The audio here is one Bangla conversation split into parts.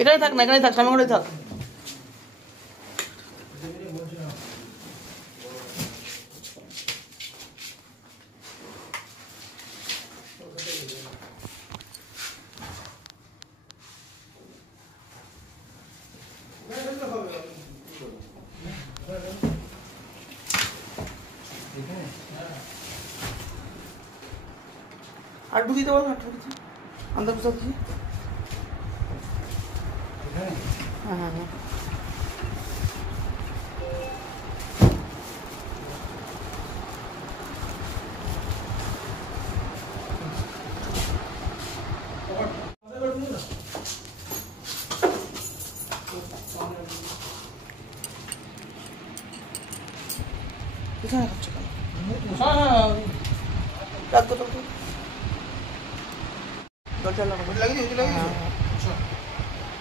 এখানে থাক না, এখানে থাক, সামনে করে থাক। আর ঢুকিতে বলো, আর ঢুকিতে আন্দাজ বুঝাচ্ছি। হ্যাঁ হ্যাঁ হ্যাঁ, এখানে খাচ্ছ কেন? রাত কত দরজা লাগাবো, লাগিয়ে দিই, লাগিয়ে দিই,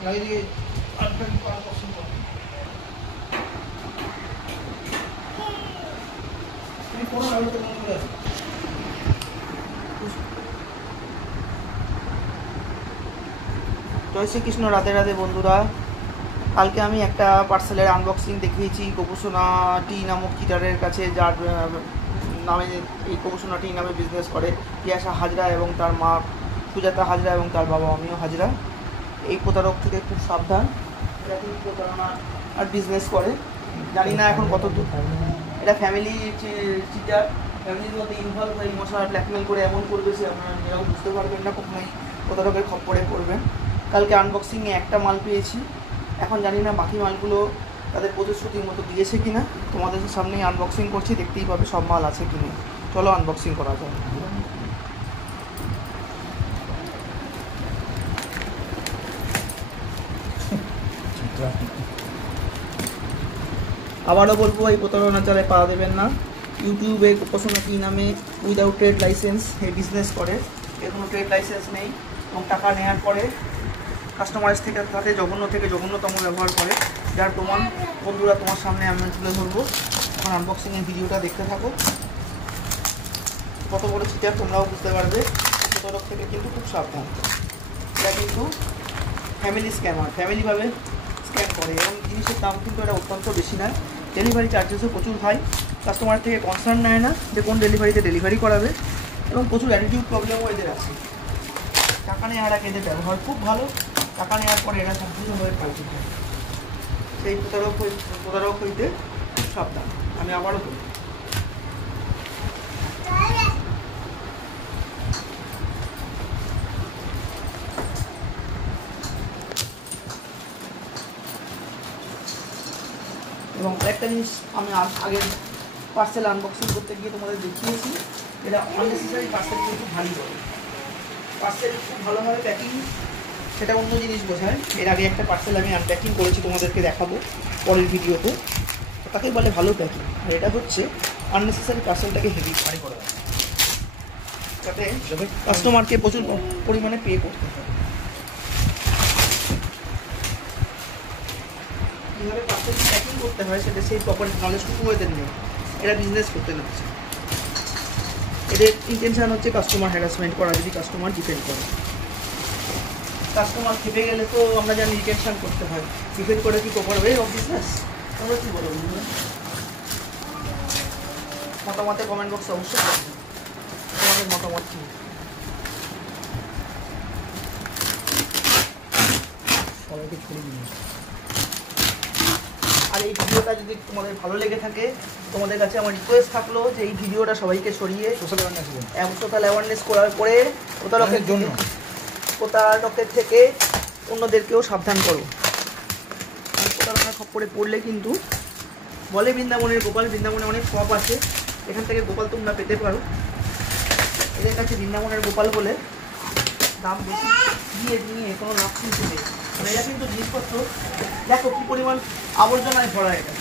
লাগিয়ে দিয়ে জয় শ্রীকৃষ্ণ। রাধে রাধে বন্ধুরা। কালকে আমি একটা পার্সেলের আনবক্সিং দেখিয়েছি গোপুসোনা টি নামক চিটারের কাছে, যার নামে এই গোপুসোনা টি নামে বিজনেস করে পিয়াসা হাজরা এবং তার মা সুজাতা হাজরা এবং তার বাবা আমিও হাজরা। এই প্রতারক থেকে খুব সাবধান, এটা কিন্তু প্রতারণা আর বিজনেস করে, জানি না এখন কত দূর। এটা ফ্যামিলি চিটার, ফ্যামিলির মধ্যে ইনভলভ হয়ে ইমোশনাল ব্ল্যাকমেল করে এমন করবে সে আপনারা নিজেরাও বুঝতে পারবেন না, কখনোই প্রতারকের খপ্পরে পড়বেন। কালকে আনবক্সিংয়ে একটা মাল পেয়েছি, এখন জানি না বাকি মালগুলো তাদের প্রতিশ্রুতির মতো দিয়েছে কিনা। তোমাদের সামনেই আনবক্সিং করছি, দেখতেই পাবে সব মাল আছে কিনা। চলো আনবক্সিং করা যায়। আবারও বলবো, এই প্রতারণার জালে পা দেবেন না। ইউটিউবে গোপুসোনা টি নামে উইদাউট ট্রেড লাইসেন্স এই বিজনেস করে, এর কোনো ট্রেড লাইসেন্স নেই এবং টাকা নেওয়ার পরে কাস্টমারের সাথে জঘন্যতম ব্যবহার করে, যার প্রমাণ বন্ধুরা তোমার সামনে আমি তুলে ধরবো। এখন আনবক্সিংয়ের ভিডিওটা দেখতে থাকো, কত বড় চিটার তোমরাও বুঝতে পারবে। প্রতারক থেকে কিন্তু খুব সাবধান, এটা কিন্তু ফ্যামিলি স্ক্যামার, ফ্যামিলিভাবে স্ক্যাম করে এবং জিনিসের দাম কিন্তু এটা অত্যন্ত বেশি নয়। ডেলিভারি চার্জেসও প্রচুর হাই, কাস্টমার থেকে কনসার্ন নেয় না যে কোন ডেলিভারিতে ডেলিভারি করাবে এবং প্রচুর অ্যাটিটিউড প্রবলেমও এদের আছে। টাকা নেওয়ার আগে এদের ব্যবহার খুব ভালো, টাকা নেওয়ার পরে এরা সম্পূর্ণভাবে পাল্টে যায়। সেই প্রতারক হইতে খুব সাবধান, আমি আবারও বলি। এবং একটা জিনিস আমি আগের পার্সেল আনবক্সিং করতে গিয়ে তোমাদের দেখিয়েছি, এটা আননেসেসারি পার্সেল কিন্তু ভারী বড়। পার্সেল খুব ভালোভাবে প্যাকিং সেটা অন্য জিনিস বোঝায়। এর আগে একটা পার্সেল আমি আনপ্যাকিং করেছি, তোমাদেরকে দেখাবো পরের ভিডিওতে, তাকেই বলে ভালো প্যাকিং। আর এটা হচ্ছে আননেসেসারি পার্সেলটাকে হেভি ভারী করে দেয়, যাতে কাস্টমারকে প্রচুর পরিমাণে পে করতে হয়। কীভাবে পার্সেল প্যাকিং করতে হয় সেটা সেই প্রপার নলেজটুকু এদের নেই, এরা বিজনেস করতে নামছে। এদের ইন্টেনশান হচ্ছে কাস্টমার হ্যারাসমেন্ট করা, যদি কাস্টমার ডিপেন্ড করে। কাস্টমার খেপে গেলে তো আমরা জানি রিটেনশন করতে হয়, ডিপেন্ড করে কি প্রপার ওয়ে অফ বিজনেস। তোমরা কী বলো মতামতে কমেন্ট বক্সে অবশ্যই তোমাদের মতামত কী। সবাইকে ছড়িয়ে দিন। আর এই ভিডিওটা যদি তোমাদের ভালো লেগে থাকে, তোমাদের কাছে আমার রিকোয়েস্ট থাকলো যে এই ভিডিওটা সবাইকে ছড়িয়ে সোশ্যাল অ্যাওয়ারনেস করার পরে প্রতারকের থেকে অন্যদেরকেও সাবধান করো। প্রতারণার খপ্পরে পড়লে কিন্তু বলে বৃন্দাবনের গোপাল, বৃন্দাবনে অনেক শপ আছে, এখান থেকে গোপাল তোমরা পেতে পারো। এদের কাছে বৃন্দাবনের গোপাল বলে দাম বেশি দিয়ে নিয়ে কোনো লাভ কিন্তু নেই। এরা কিন্তু জিনিসপত্র দেখো কী পরিমাণ আবর্জনায় ভরা, এটা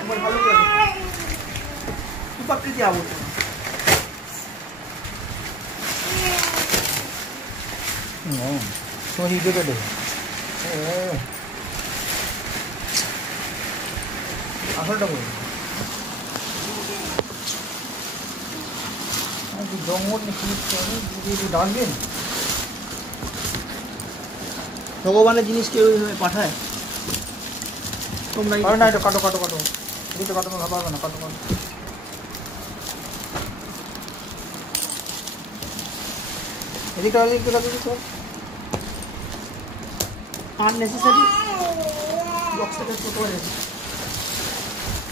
একবার ভালো করে উপাকৃতি আবর্জনা। আসলটা বলুন, জঙ্গল ডাস্টবিন ভগবানের জিনিস কেউ এইভাবে পাঠায়? তোমরা না, এটা কাটো কাটো কাটো, এদিকে কাটো না, পারবে না, কাটো কাটো। এদিকে এদিকে কাটো তো আননেসেসারি বক্সটা ছোট হয়ে গেছে,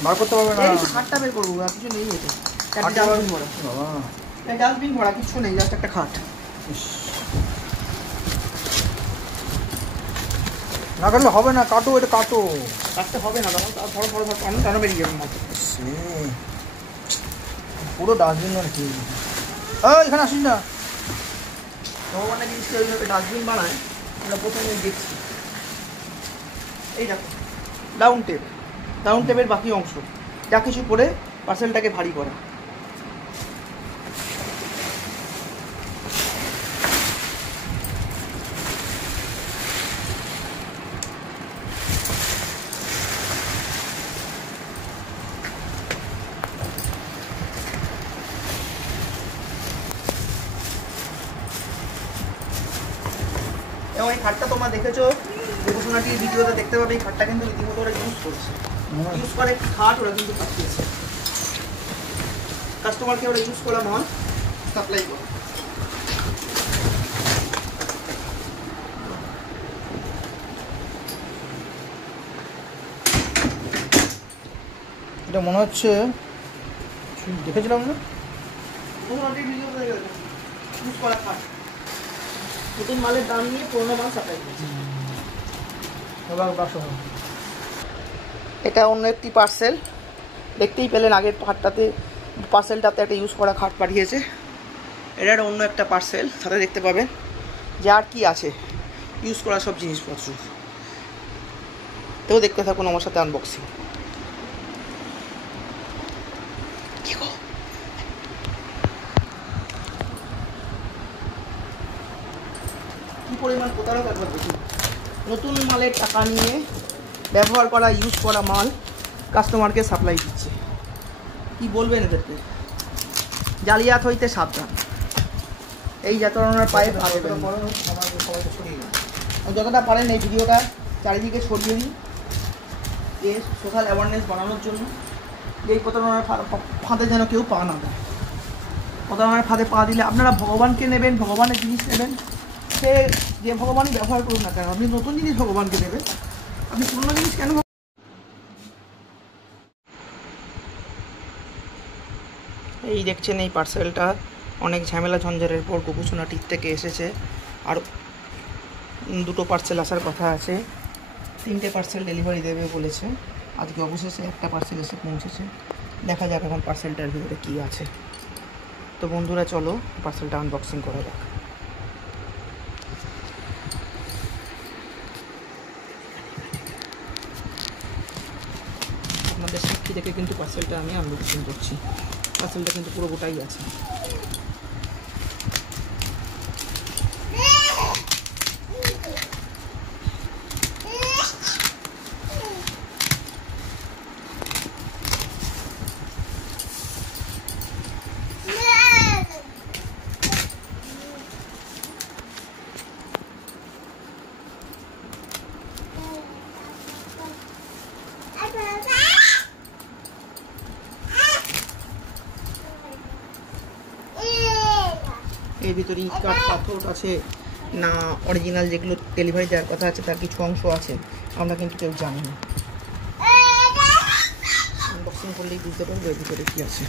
বার করতে পারবে না। এই খাটটা বের করবো, আর কিছু নেই এতে। ডাস্টবিন ভরা, বাবা এই ডাস্টবিন ভরা, কিছু নেই, জাস্ট একটা খাট। না কাটলে হবে না, কাটো, এটা কাটো। কাটতে হবে না, তখন ধরো ধরো ধরো অনেক টানা বেরিয়ে যাবে মাছ। পুরো ডাস্টবিন ধরে খেয়ে গেছে। এখানে আসিস না। ভগবানের জিনিসটা ওইভাবে ডাস্টবিন বানায়, আমরা প্রথমে দেখছি। এই দেখো ডাউন টেপ, ডাউন টেপের বাকি অংশ যা কিছু করে পার্সেলটাকে ভারী করে। এবং এই খাটটা তোমরা দেখেছো দেবসোনাটির ভিডিওতে, দেখতে পাবে এই খাটটা কিন্তু রীতিমতো ওরা ইউজ করছে। ইউজ করে একটি খাট ওরা কিন্তু পাঠিয়েছে কাস্টমারকে, ওরা ইউজ করা মাল সাপ্লাই করে। এটা মনে হচ্ছে দেখেছিলাম না, দেবসোনাটির ভিডিওতে দেখেছো ইউজ করা খাট, নতুন মালের দাম নিয়ে পুরোনো মাল সাপ্লাই করছে। এটা অন্য একটি পার্সেল, দেখতেই পেলেন আগের পার্সেলটাতে একটা ইউজ করা খাট পাঠিয়েছে। এটা অন্য একটা পার্সেল, সাথে দেখতে পাবেন যে আর কি আছে, ইউজ করা সব জিনিসপত্র। তো দেখতে থাকুন আমার সাথে আনবক্সিং। কি পরিমাণ প্রতারক একবার দেখুন, নতুন মালের টাকা নিয়ে ব্যবহার করা ইউজ করা মাল কাস্টমারকে সাপ্লাই দিচ্ছে। কি বলবেন এদেরকে? জালিয়াত হইতে সাবধান। এই ধরনের পায়ে পা দেবেন। যতটা পারেন এই ভিডিওটা চারিদিকে ছড়িয়ে দিন, যে সোশ্যাল অ্যাওয়ারনেস বাড়ানোর জন্য, এই প্রতারণার ফাঁদে যেন কেউ পা না দেয়। প্রতারণার ফাঁদে পা দিলে আপনারা ভগবানকে নেবেন, ভগবানের জিনিস নেবেন, সে যে ভগবানই ব্যবহার করুন না কেন, আপনি নতুন জিনিস ভগবানকে দেবেন, আপনি পুরনো জিনিস কেন? এই দেখছেন এই পার্সেলটা অনেক ঝামেলা ঝঞ্ঝারের পর গোপুসোনাটির থেকে এসেছে। আর দুটো পার্সেল আসার কথা আছে, 3টে পার্সেল ডেলিভারি দেবে বলেছে। আজকে অবশেষে একটা পার্সেল এসে পৌঁছেছে। দেখা যাক এখন পার্সেলটার ভিতরে কী আছে। তো বন্ধুরা চলো পার্সেলটা আনবক্সিং করা যাক। আপনাদের সাক্ষী থেকে কিন্তু পার্সেলটা আমি আনবক্সিং করছি। পার্সেলটা কিন্তু পুরো গোটাই আছে। এর ভিতরে ইট কাঠ পাথর আছে না অরিজিনাল যেগুলো ডেলিভারি দেওয়ার কথা আছে তার কিছু অংশ আছে, আমরা কিন্তু কেউ জানি না। আনবক্সিং করলেই বুঝতে পারবো এর ভিতরে কী আছে।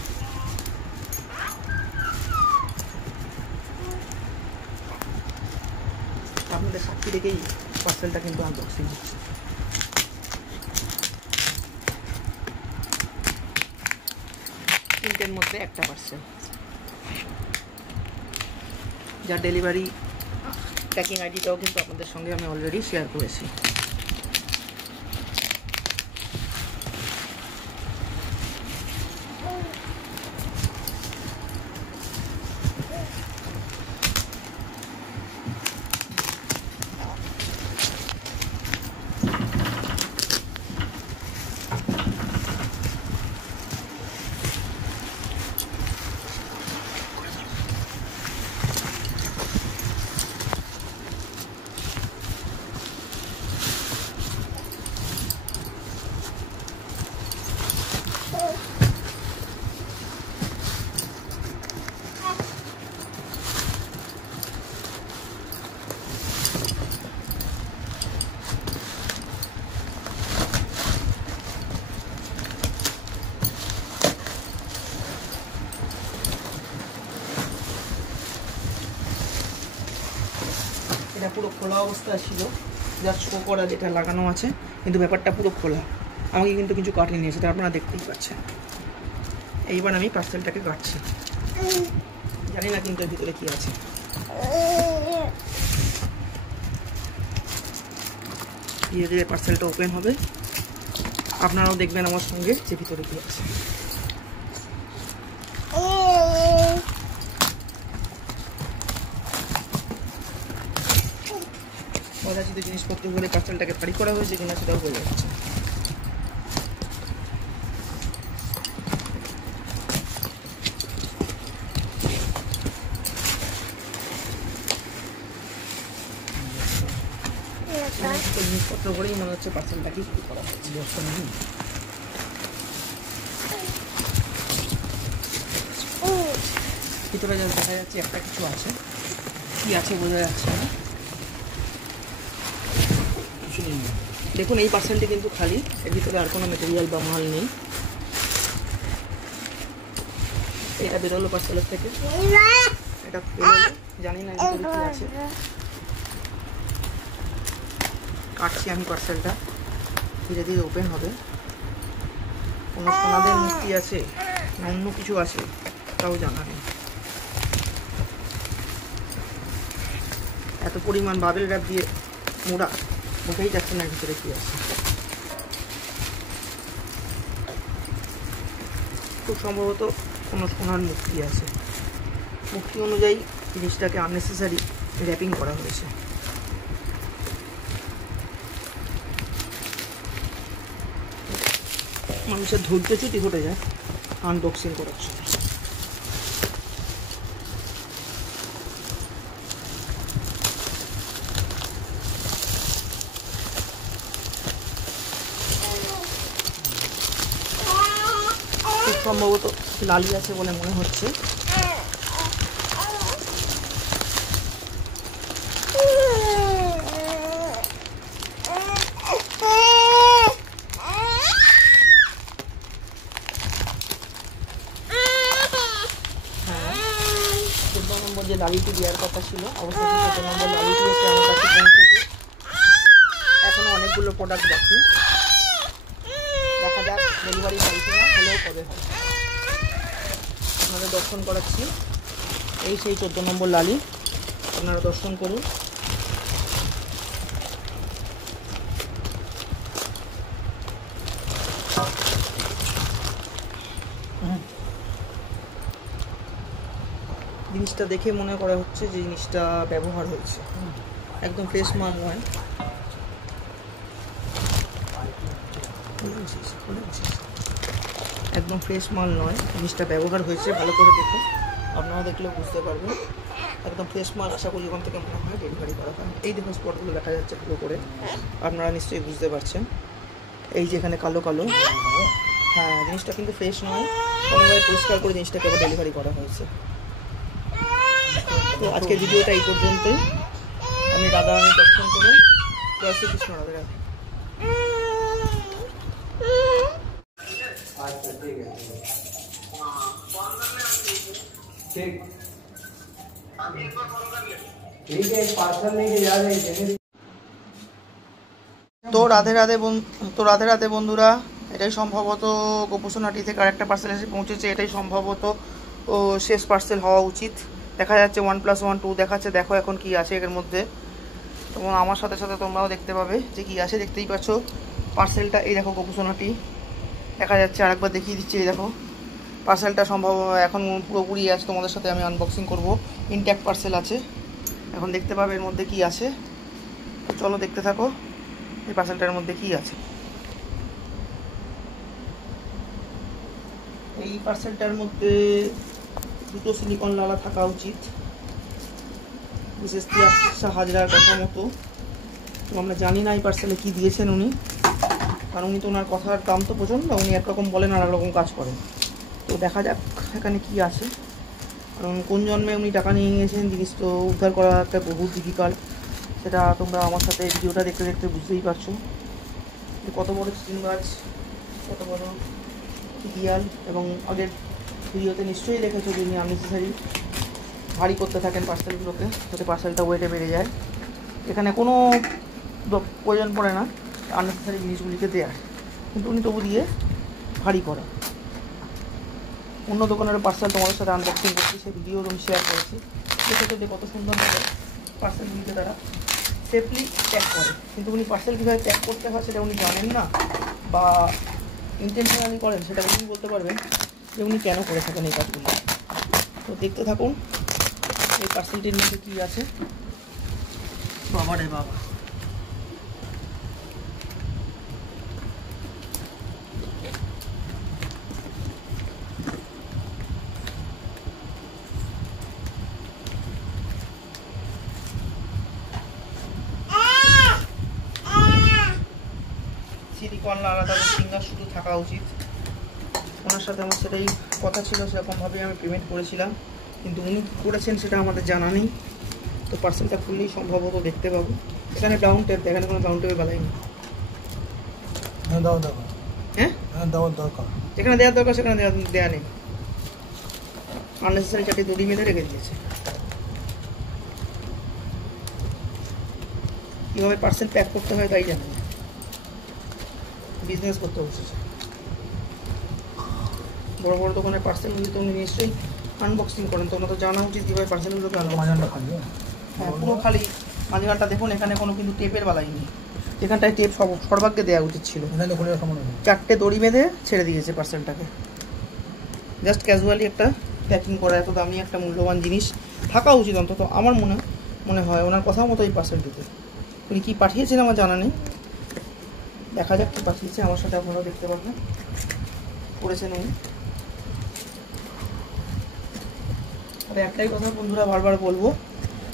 আপনাদের সাক্ষী রেখেই পার্সেলটা কিন্তু আনবক্সিং হচ্ছে। তিনটের মধ্যে একটা পার্সেল, যার ডেলিভারি ট্র্যাকিং আইডিটাও কিন্তু আপনাদের সঙ্গে আমি অলরেডি শেয়ার করেছি। পুরো খোলা অবস্থায় ছিল, জাস্ট শো করা যেটা লাগানো আছে, কিন্তু ব্যাপারটা পুরো খোলা। আমাকে কিন্তু কিছু কাটেনি, সেটা আপনারা দেখতেই পাচ্ছেন। এইবার আমি পার্সেলটাকে কাটছি, জানি না কিন্তু এর ভিতরে কী আছে। ধীরে ধীরে পার্সেলটা ওপেন হবে, আপনারাও দেখবেন আমার সঙ্গে যে ভিতরে কী আছে। অযাচিত জিনিসপত্র বলে পার্সেলটাকে ভারী করা হয়েছে কিনা সেটাও বোঝা যাচ্ছে। জিনিসপত্র বলেই মনে হচ্ছে পার্সেলটাকে ভারী করা হয়েছে। ভিতরে যা দেখা যাচ্ছে একটা কিছু আছে, কি আছে বোঝা যাচ্ছে না। দেখুন এই পার্সেলটি কিন্তু খালি, এর ভিতরে আর কোনো মেটেরিয়াল বা মাল নেই। এটা বেরোলো পার্সেলের থেকে, এটা বেরোলো, জানি না ভিতরে কি আছে। কাটছি আমি পার্সেলটা, ধীরে ধীরে ওপেন হবে। কোনো সোনাদের মিষ্টি আছে না অন্য কিছু আছে তাও জানা নেই। এত পরিমাণ বাবেল র্যাপ দিয়ে মোড়া, বোঝাই যাচ্ছে না ভিতরে কি আছে। খুব সম্ভবত কোনো সোনার মূর্তি আছে। মূর্তি অনুযায়ী জিনিসটাকে আননেসেসারি র্যাপিং করা হয়েছে। মানুষের ধৈর্যচ্যুতি ঘটে যায় আনবক্সিং করার জন্য। খুব সম্ভবত লালি আছে বলে মনে হচ্ছে। যে লালিটি দেওয়ার কথা ছিল, অবশ্যই 14 নম্বর লালিটি এসে আমার কাছে পৌঁছেছে। এখনো অনেকগুলো প্রোডাক্ট বাকি, দেখা যাক ডেলিভারি হয় কিনা, হলেও কবে হয়। আপনাদের দর্শন করাচ্ছি, এই সেই 14 নম্বর লালি, আপনারা দর্শন করুন। জিনিসটা দেখে মনে করা হচ্ছে যে জিনিসটা ব্যবহার হয়েছে, একদম ফ্রেশ মাল নয়। একদম ফ্রেশ মাল নয়, জিনিসটা ব্যবহার হয়েছে। ভালো করে দেখুন, আপনারা দেখলেও বুঝতে পারবেন। একদম ফ্রেশ মাল, আশা করি ওখান থেকে মনে হয় ডেলিভারি করা হয়। এই দেখুন স্পটগুলো দেখা যাচ্ছে পুরো করে, আপনারা নিশ্চয়ই বুঝতে পারছেন। এই যে এখানে কালো কালো, হ্যাঁ জিনিসটা কিন্তু ফ্রেশ নয়, কোনোভাবে পরিষ্কার করে জিনিসটাকে আবার ডেলিভারি করা হয়েছে। তো আজকের ভিডিওটা এই পর্যন্তই। আমি রাধা রানী দর্শন করুন। জয় শ্রীকৃষ্ণ, রাধে রাধে। তো রাধে রাধে বন্ধুরা, এটাই সম্ভবত গোপুসোনাটি থেকে আরেকটা পার্সেল এসে পৌঁছেছে। এটাই সম্ভবত শেষ পার্সেল হওয়া উচিত। দেখা যাচ্ছে 1+1 2 দেখাচ্ছে। দেখো এখন কি আছে এর মধ্যে, এবং আমার সাথে সাথে তোমরাও দেখতে পাবে যে কি আছে। দেখতেই পাচ্ছ পার্সেলটা, এই দেখো গোপুসোনাটি দেখা যাচ্ছে। আরেকবার দেখিয়ে দিচ্ছি, এই দেখো পার্সেলটা সম্ভব এখন পুরোপুরি আছে। তোমাদের সাথে আমি আনবক্সিং করব। ইনট্যাক্ট পার্সেল আছে, এখন দেখতে পাবে এর মধ্যে কি আছে। তো চলো দেখতে থাকো এই পার্সেলটার মধ্যে কি আছে। এই পার্সেলটার মধ্যে দুটো সিলিকন লালা থাকা উচিত, বিশেষ টিয়া হাজরার কথা মতো। তো আমরা জানি না এই পার্সেলে কী দিয়েছেন উনি, কারণ উনি তো ওনার কথার দাম তো প্রচণ্ড, উনি একরকম বলেন আর একরকম কাজ করেন। তো দেখা যাক এখানে কি আছে, কারণ কোন জন্মে উনি টাকা নিয়ে নিয়েছেন। জিনিস তো উদ্ধার করা একটা বহু ডিফিকাল্ট, সেটা তোমরা আমার সাথে ভিডিওটা দেখতে দেখতে বুঝতেই পারছো যে কত বড় চিনবাজ, কত বড় দিয়াল। এবং আগের ভিডিওতে নিশ্চয়ই দেখেছো যে উনি আননেসেসারি ভারী করতে থাকেন পার্সেলগুলোকে, যাতে পার্সেলটা ওয়েটে বেড়ে যায়। এখানে কোনো প্রয়োজন পড়ে না আননেসেসারি জিনিসগুলিকে দেওয়ার, কিন্তু উনি তবু দিয়ে ভারী করে। অন্য দোকানের পার্সেল তোমাদের সাথে আনবক্সিং করছি, সেই ভিডিও আমি শেয়ার করেছি। সেক্ষেত্রে কত সুন্দরভাবে পার্সেলগুলিকে তারা সেফলি প্যাক করে, কিন্তু উনি পার্সেল কীভাবে প্যাক করতে হয় সেটা উনি জানেন না বা ইন্টেনশনালি করেন সেটা উনি বলতে পারবেন যে উনি কেন করে থাকেন এই কাজগুলি। তো দেখতে থাকুন এই পার্সেলটির মধ্যে কী আছে। বাবা রে বাবা, সিলিকন আলাদা ফিঙ্গার শুধু থাকা উচিত। ওনার সাথে আমার সেটাই কথা ছিল, সেরকমভাবেই আমি পেমেন্ট করেছিলাম, কিন্তু উনি কী করেছেন সেটা আমাদের জানা নেই। তো পার্সেলটা খুললেই সম্ভবত দেখতে পাবো। এখানে ডাউন টেপ, এখানে কোনো ডাউন টেপে বেলাই নেই। হ্যাঁ দেওয়া দরকার, হ্যাঁ হ্যাঁ দেওয়ার দরকার, যেখানে দেওয়ার দরকার সেখানে দেওয়া নেই। আননেসেসারি চারটি দড়ি বেঁধে রেখে দিয়েছে। কীভাবে পার্সেল প্যাক করতে হয় তাই জানে, বিজনেস করতে বসেছে। বড় বড় দোকানের পার্সেলগুলি তো উনি নিশ্চয়ই আনবক্সিং করেন, তো ওনার তো জানা উচিত কীভাবে পার্সেলগুলোকে মাঝানটা খালি। হ্যাঁ পুরো খালি। মাঝখানটা দেখুন, এখানে কোনো কিন্তু টেপের বালাই নেই। এখানটায় টেপ সর্বাগ্যে দেওয়া উচিত ছিল। এখানে খুলে রাখা মনে হয়। চারটে দড়ি বেঁধে ছেড়ে দিয়েছে পার্সেলটাকে। জাস্ট ক্যাজুয়ালি একটা প্যাকিং করা, এত দামি একটা মূল্যবান জিনিস থাকা উচিত অন্তত আমার মনে হয়। ওনার কথা মতো এই পার্সেলটিতে উনি কী পাঠিয়েছেন আমার জানা নেই। দেখা যাক কী পাঠিয়েছে, আমার সাথে আপনারা দেখতে পারবেন করেছেন উনি। আর একটাই কথা বন্ধুরা বারবার বলবো,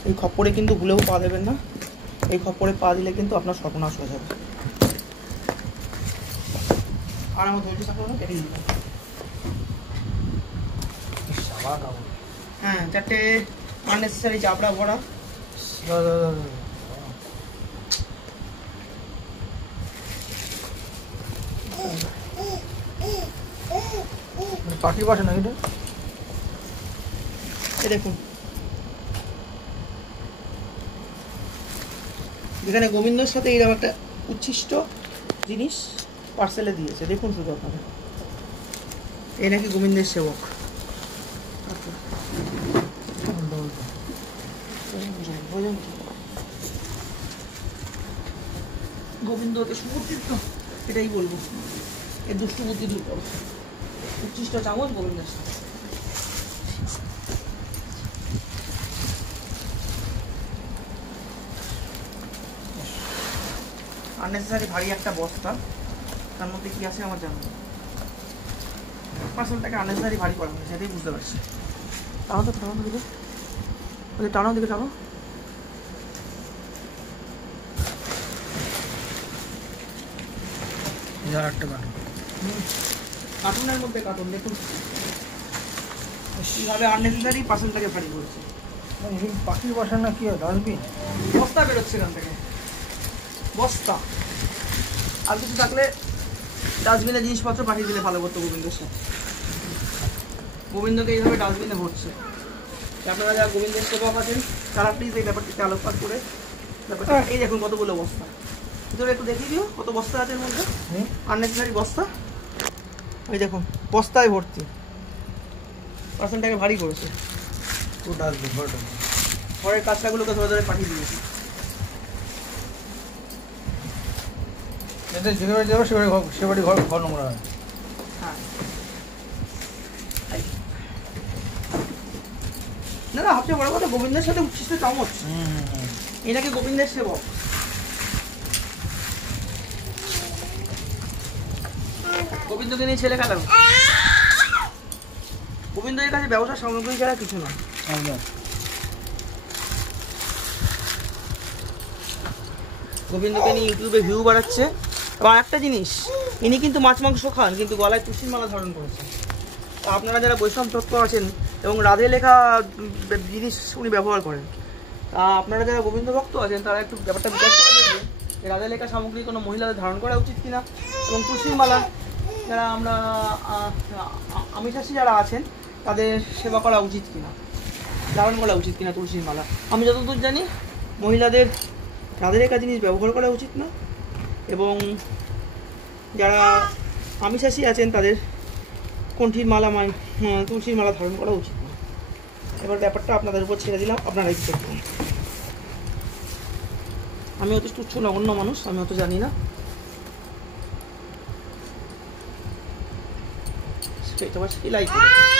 এই খপ্পরে কিন্তু ভুলেও পা দেবেন না। এই খপ্পরে পা দিলে কিন্তু আপনার সর্বনাশ হয়ে যাবে। আর আমার ধৈর্য থাকলো না, কেটে দিলাম। হ্যাঁ, চারটে আননেসেসারি চাপড়া ভরা। পাখি বাসে না এটা, এই দেখুন এখানে গোবিন্দর সাথে এইরকম একটা উচ্ছিষ্ট জিনিস পার্সেলে দিয়েছে। দেখুন শুধু আপনারা, এই নাকি গোবিন্দের সেবক। গোবিন্দ ওকে সুবুদ্ধিত, এটাই বলবো। এর দুষ্টু বুদ্ধি দূর করো। উচ্ছিষ্ট চামচ গোবিন্দের সাথে। আননেসেসারি ভারী একটা বস্তা, তার মধ্যে কি আছে আমার জানা নেই। পার্সেলটাকে আননেসেসারি ভারী করা হয়েছে, সেটাই বুঝতে পারছি। টানো তো, টানো দিকে, ওই টানো দিকে টানো। একটা কার্টুন, কার্টুনের মধ্যে কার্টুন দেখুন কীভাবে আননেসেসারি পার্সেলটাকে ভারী করেছে। পাখির বাসা না কি হয়, ডাস্টবিন বস্তা বেরোচ্ছে এখান থেকে, বস্তা। আর কিছু থাকলে ডাস্টবিনে জিনিসপত্র পাঠিয়ে দিলে ভালো করতো গোবিন্দের সাথে। গোবিন্দকে এইভাবে ডাস্টবিনে ভরছে। আপনারা যারা গোবিন্দের সেবক আছেন তারা প্লিজ এই ব্যাপারটিতে আলোকপাত করে ব্যাপারটা। এই দেখুন কতগুলো বস্তা, ভিতরে একটু দেখিয়ে দিও কত বস্তা আছে এর মধ্যে। আননেসেসারি বস্তা, ওই দেখুন বস্তায় ভর্তি। পার্সেলটাকে ভারী করেছে। ডাস্টবিন ঘরের কাজটাগুলোকে ধরে ধরে পাঠিয়ে দিয়েছি। এতে যেখানে যাবে সে বাড়ি ঘর নোংরা হয়। হ্যাঁ, না না, সবচেয়ে বড় কথা গোবিন্দের সাথে উচ্ছিষ্ট চামচ। এই নাকি গোবিন্দের সেবক। গোবিন্দকে নিয়ে ছেলে খেলা, গোবিন্দের কাছে ব্যবসার সামগ্রী ছাড়া কিছু না। গোবিন্দকে নিয়ে ইউটিউবে ভিউ বাড়াচ্ছে। এবং একটা জিনিস, ইনি কিন্তু মাছ মাংস খান, কিন্তু গলায় তুলসীর মালা ধারণ করেছেন। তা আপনারা যারা বৈষ্ণব তত্ত্ব আছেন এবং রাধে লেখা জিনিস উনি ব্যবহার করেন, তা আপনারা যারা গোবিন্দ ভক্ত আছেন তারা একটু ব্যাপারটা বিচার করে দেখবেন যে রাধে লেখা সামগ্রী কোনো মহিলাদের ধারণ করা উচিত কিনা, এবং তুলসীর মালা যারা আমরা আমিষাসী যারা আছেন তাদের সেবা করা উচিত কিনা, ধারণ করা উচিত কিনা তুলসীর মালা। আমি যতদূর জানি মহিলাদের রাধের একা জিনিস ব্যবহার করা উচিত না, এবং যারা আমিষাশী আছেন তাদের কণ্ঠির মালা তুলসীর মালা ধারণ করা উচিত না। এবার ব্যাপারটা আপনাদের উপর ছেড়ে দিলাম, আপনারা কি করবেন। আমি অত তুচ্ছ নগণ্য মানুষ, আমি অত জানি না। সেটা আবার সেলাই করে